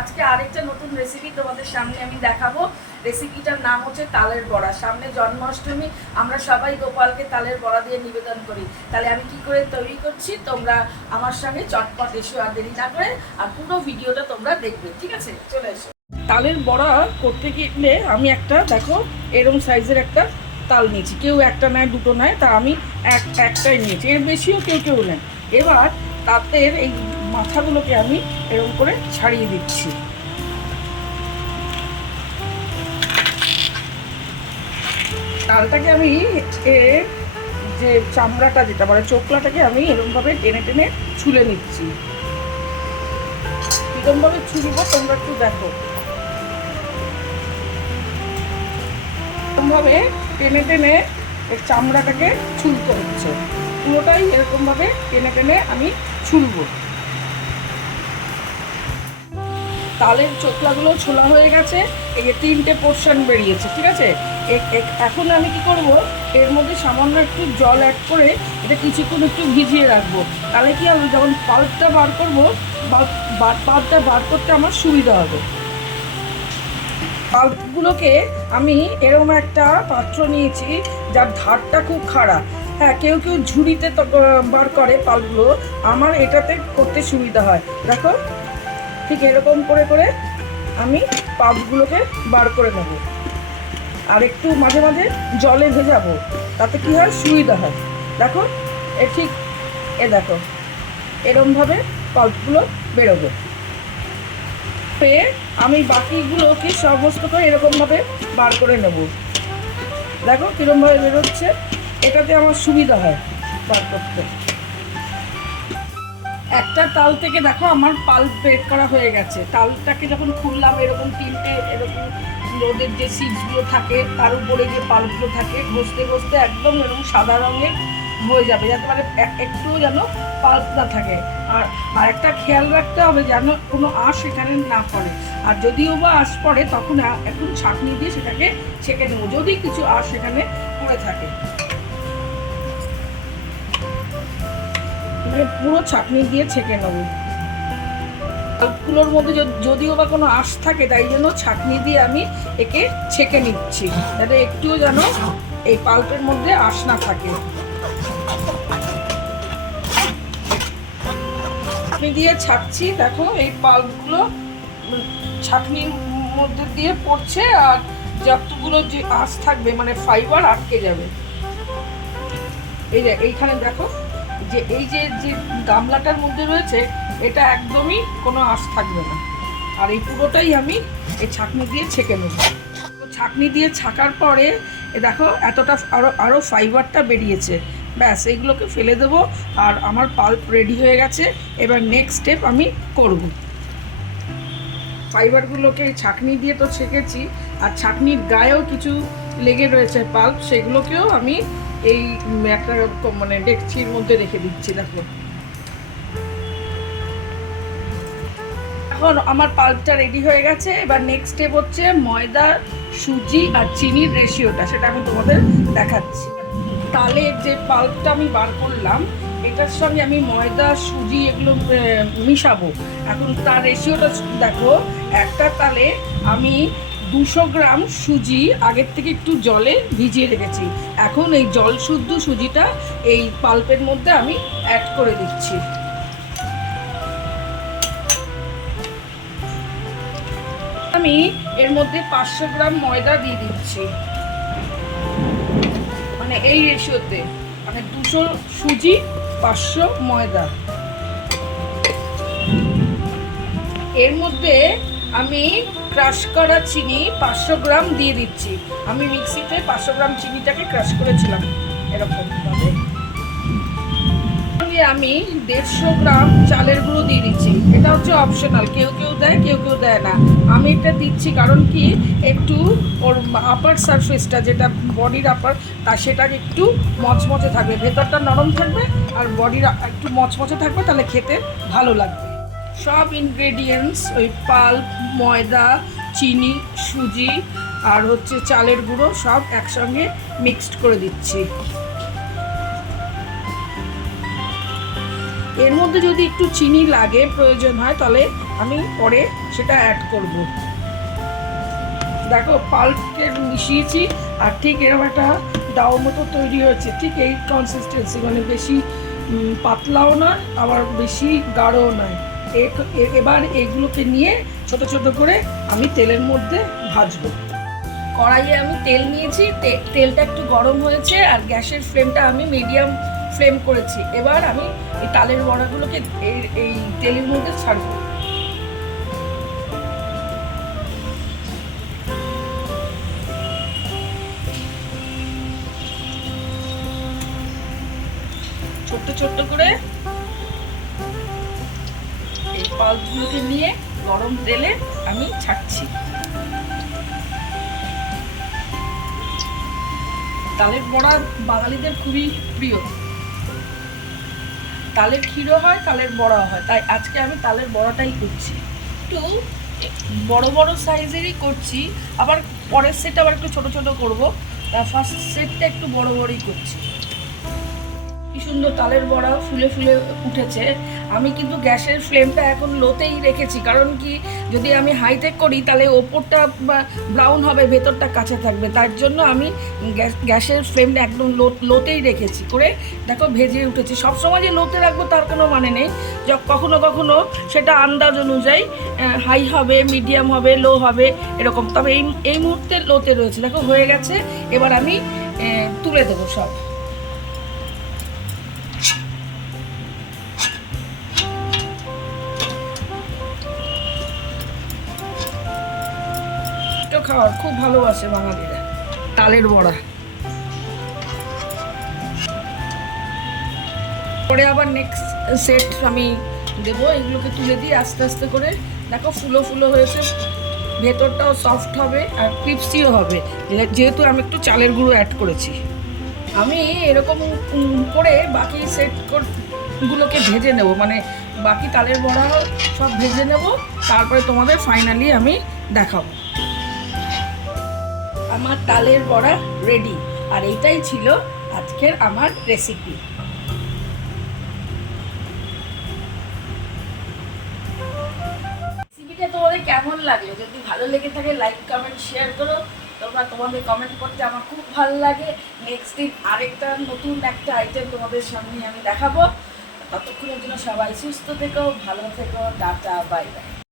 আজকে আরেকটা নতুন রেসিপি তোমাদের সামনে আমি দেখাবো। রেসিপিটার নাম হচ্ছে তালের বড়া। সামনে জন্মাষ্টমী, আমরা সবাই গোপালকে তালের বড়া দিয়ে নিবেদন করি। তাহলে আমি কি করে তৈরি করছি তোমরা আমার সঙ্গে চটপট এসো, আর দেরি না করে, আর পুরো ভিডিওটা তোমরা দেখবে, ঠিক আছে? চলে এসো। তালের বড়া করতে গেলে আমি একটা দেখো এরকম সাইজের একটা তাল নিয়েছি। কেউ একটা নেয়, দুটো নেয়, তা আমি একটাই নিয়েছি, এর বেশিও কেউ নেয়। এবার তাদের এই মাথাগুলোকে আমি এরকম করে ছাড়িয়ে দিচ্ছি। তালটাকে আমি এর যে চামড়াটা যেটা মানে চোখলাটাকে আমি এরকমভাবে টেনে টেনে ছুলে নিচ্ছি। এরকমভাবে ছুলব, তোমরা একটু দেখো। এরকমভাবে টেনে টেনে এর চামড়াটাকে ছুলতে হচ্ছে। পুরোটাই এরকমভাবে টেনে টেনে আমি ছুলব। তালের চোখলাগুলো ছোলা হয়ে গেছে, এই যে 3টে পোর্শন বেরিয়েছে, ঠিক আছে? এখন আমি কি করব, এর মধ্যে সামান্য একটু জল অ্যাড করে এটা কিছুক্ষণ একটু ভিজিয়ে রাখবো। তাহলে কি হবে, যখন পাল্পটা বার করবো, পাল্পটা বার করতে আমার সুবিধা হবে। পাল্পগুলোকে আমি এরকম একটা পাত্র নিয়েছি যার ধারটা খুব খাড়া। হ্যাঁ, কেউ ঝুড়িতে বার করে পাল্পগুলো, আমার এটাতে করতে সুবিধা হয়। দেখো, ঠিক এরকম করে করে আমি পাল্পগুলোকে বার করে নেব, আর একটু মাঝে মাঝে জলে ভেজাবো, তাতে কি হয়, সুবিধা হয়। দেখো ঠিক দেখো এরকমভাবে পাল্পগুলো বেরোবে। পেয়ে আমি বাকিগুলোকে সমস্ত করে এরকমভাবে বার করে নেব। দেখো কীরকমভাবে বেরোচ্ছে, এটাতে আমার সুবিধা হয় বার করতে। একটা তাল থেকে দেখো আমার পাল্প বের করা হয়ে গেছে। তালটাকে যখন খুললাম, এরকম 3টে এরকম রোদের যে সিডসগুলো থাকে তার উপরে যে পাল্পগুলো থাকে, ঘষতে ঘষতে একদম এরকম সাদা রঙের হয়ে যাবে, যাতে মানে একটুও যেন পাল্প না থাকে। আর একটা খেয়াল রাখতে হবে যেন কোনো আঁশ এখানে না পড়ে, আর যদিও বা আঁশ পড়ে তখন এখন ছাঁকনি দিয়ে সেটাকে ছেঁকে নেবো, যদি কিছু আঁশ এখানে পড়ে থাকে। পুরো ছাঁকনি দিয়ে ছেঁকে নেবো। পাল্পগুলোর মধ্যে যদিও বা কোনো আঁশ থাকে, তাই জন্য ছাঁকনি দিয়ে আমি একে ছেঁকে নিচ্ছি, যাতে একটুও যেন এই পাল্পের মধ্যে আঁশ না থাকে। ছাঁকনি দিয়ে ছাঁকছি, দেখো এই পাল্পগুলো ছাঁকনির মধ্যে দিয়ে পড়ছে, আর যতগুলো যে আঁশ থাকবে মানে ফাইবার আটকে যাবে। এইখানে দেখো যে এই যে গামলাটার মধ্যে রয়েছে, এটা একদমই কোনো আঁশ থাকবে না। আর এই পুরোটাই আমি এই ছাঁকনি দিয়ে ছেঁকে নেব। ছাঁকনি দিয়ে ছাকার পরে দেখো এতটা আরও ফাইবারটা বেরিয়েছে। ব্যাস, এইগুলোকে ফেলে দেবো, আর আমার পাল্প রেডি হয়ে গেছে। এবার নেক্সট স্টেপ আমি করব। ফাইবারগুলোকে ছাঁকনি দিয়ে তো ছেঁকেছি, আর ছাঁকনির গায়েও কিছু লেগে রয়েছে পাল্প, সেগুলোকেও আমি এই একটা মানে ডেকচির মধ্যে রেখে দিচ্ছি। দেখো এখন আমার পাল্পটা রেডি হয়ে গেছে। এবার নেক্সট স্টেপ হচ্ছে ময়দা, সুজি আর চিনির রেশিওটা, সেটা আমি তোমাদের দেখাচ্ছি। তালের যে পাল্পটা আমি বার করলাম, এটার সঙ্গে আমি ময়দা, সুজি এগুলো মিশাবো। এখন তার রেশিওটা দেখো, একটা তালে আমি 200 গ্রাম সুজি আগের থেকে একটু জলে ভিজিয়ে রেখেছি। এখন এই জল শুদ্ধ সুজিটা এই পাল্পের মধ্যে আমি অ্যাড করে দিচ্ছি। আমি এর মধ্যে 500 গ্রাম ময়দা দিয়ে দিচ্ছি, মানে এই রেশিওতে, মানে 200 সুজি 500 ময়দা। এর মধ্যে আমি ক্রাশ করা চিনি 500 গ্রাম দিয়ে দিচ্ছি। আমি মিক্সিতে 500 গ্রাম চিনিটাকে ক্রাশ করেছিলাম এরকমভাবে। আমি 150 গ্রাম চালের গুঁড়ো দিয়ে দিচ্ছি। এটা হচ্ছে অপশনাল, কেউ দেয়, কেউ দেয় না। আমি এটা দিচ্ছি কারণ কি, একটু ওর আপার সারফেসটা যেটা বডির আপার, সেটা একটু মচমচে থাকবে, ভেতরটা নরম থাকবে আর বডির একটু মচমচে থাকবে, তাহলে খেতে ভালো লাগবে। সব ইনগ্রেডিয়েন্টস, ওই পাল্প, ময়দা, চিনি, সুজি আর হচ্ছে চালের গুঁড়ো সব একসঙ্গে মিক্সড করে দিচ্ছি। এর মধ্যে যদি একটু চিনি লাগে, প্রয়োজন হয়, তাহলে আমি পরে সেটা অ্যাড করব। দেখো পাল্পকে মিশিয়েছি আর ঠিক এরকম একটা ডাও মতো তৈরি হয়েছে, ঠিক এই কনসিস্টেন্সি, মানে বেশি পাতলাও নয় আবার বেশি গাঢ়ও নয়। এবার এগুলোকে নিয়ে ছোট ছোট করে আমি তেলের মধ্যে ভাজবো। কড়াইয়ে আমি তেল নিয়েছি, তেলটা একটু গরম হয়েছে আর গ্যাসের ফ্লেমটা আমি মিডিয়াম ফ্লেম করেছি। এবার আমি এই তালের বড়াগুলোকে এই তেলের মধ্যে ছাড়বো। ছোট্ট ছোট্ট করে এই পাল্পগুলোকে নিয়ে গরম তেলে আমি ছাড়ছি। তালের বড়া বাঙালিদের খুবই প্রিয়। তালের ক্ষীরও হয়, তালের বড়া হয়, তাই আজকে আমি তালের বড়াটাই করছি। একটু বড় বড় সাইজেরই করছি, আবার পরের সেট আবার একটু ছোট ছোট করব। তা ফার্স্ট সেটটা একটু বড় বড়ই করছি। কি সুন্দর তালের বড়া ফুলে ফুলে উঠেছে। আমি কিন্তু গ্যাসের ফ্লেমটা এখন লোতেই রেখেছি, কারণ কি যদি আমি হাইতে করি তাহলে ওপরটা ব্রাউন হবে, ভেতরটা কাঁচা থাকবে। তার জন্য আমি গ্যাসের ফ্লেমটা একদম লোতেই রেখেছি, করে দেখো ভেজে উঠেছি। সবসময় যে লোতে রাখবো তার কোনো মানে নেই, কখনো কখনো সেটা আন্দাজ অনুযায়ী হাই হবে, মিডিয়াম হবে, লো হবে এরকম। তবে এই মুহূর্তে লোতে রয়েছে। দেখো হয়ে গেছে, এবার আমি তুলে দেবো সব। খাওয়ার খুব ভালোবাসে বাঙালিরা তালের বড়া। পরে আবার নেক্সট সেট আমি দেবো। এগুলোকে তুলে দিয়ে আস্তে আস্তে করে দেখো ফুলো ফুলো হয়েছে, ভেতরটাও সফট হবে আর ক্রিপসিও হবে, যেহেতু আমি একটু চালের গুঁড়ো অ্যাড করেছি। আমি এরকম করে বাকি সেটগুলোকে ভেজে নেব, মানে বাকি তালের বড়া সব ভেজে নেব, তারপরে তোমাদের ফাইনালি আমি দেখাবো। আমার তালের বড়া রেডি, আর এইটাই ছিল আজকের আমার রেসিপি। রেসিপিটা তোমাদের কেমন লাগলো? যদি ভালো লেগে থাকে লাইক কমেন্ট শেয়ার করো। তোমাদের কমেন্ট করতে আমার খুব ভালো লাগে। নেক্সট দিন আরেকটা নতুন একটা আইটেম তোমাদের সামনে আমি দেখাবো। ততক্ষণের জন্য সবাই সুস্থ থেকো, ভালো থেকো, টাটা, বাই বাই।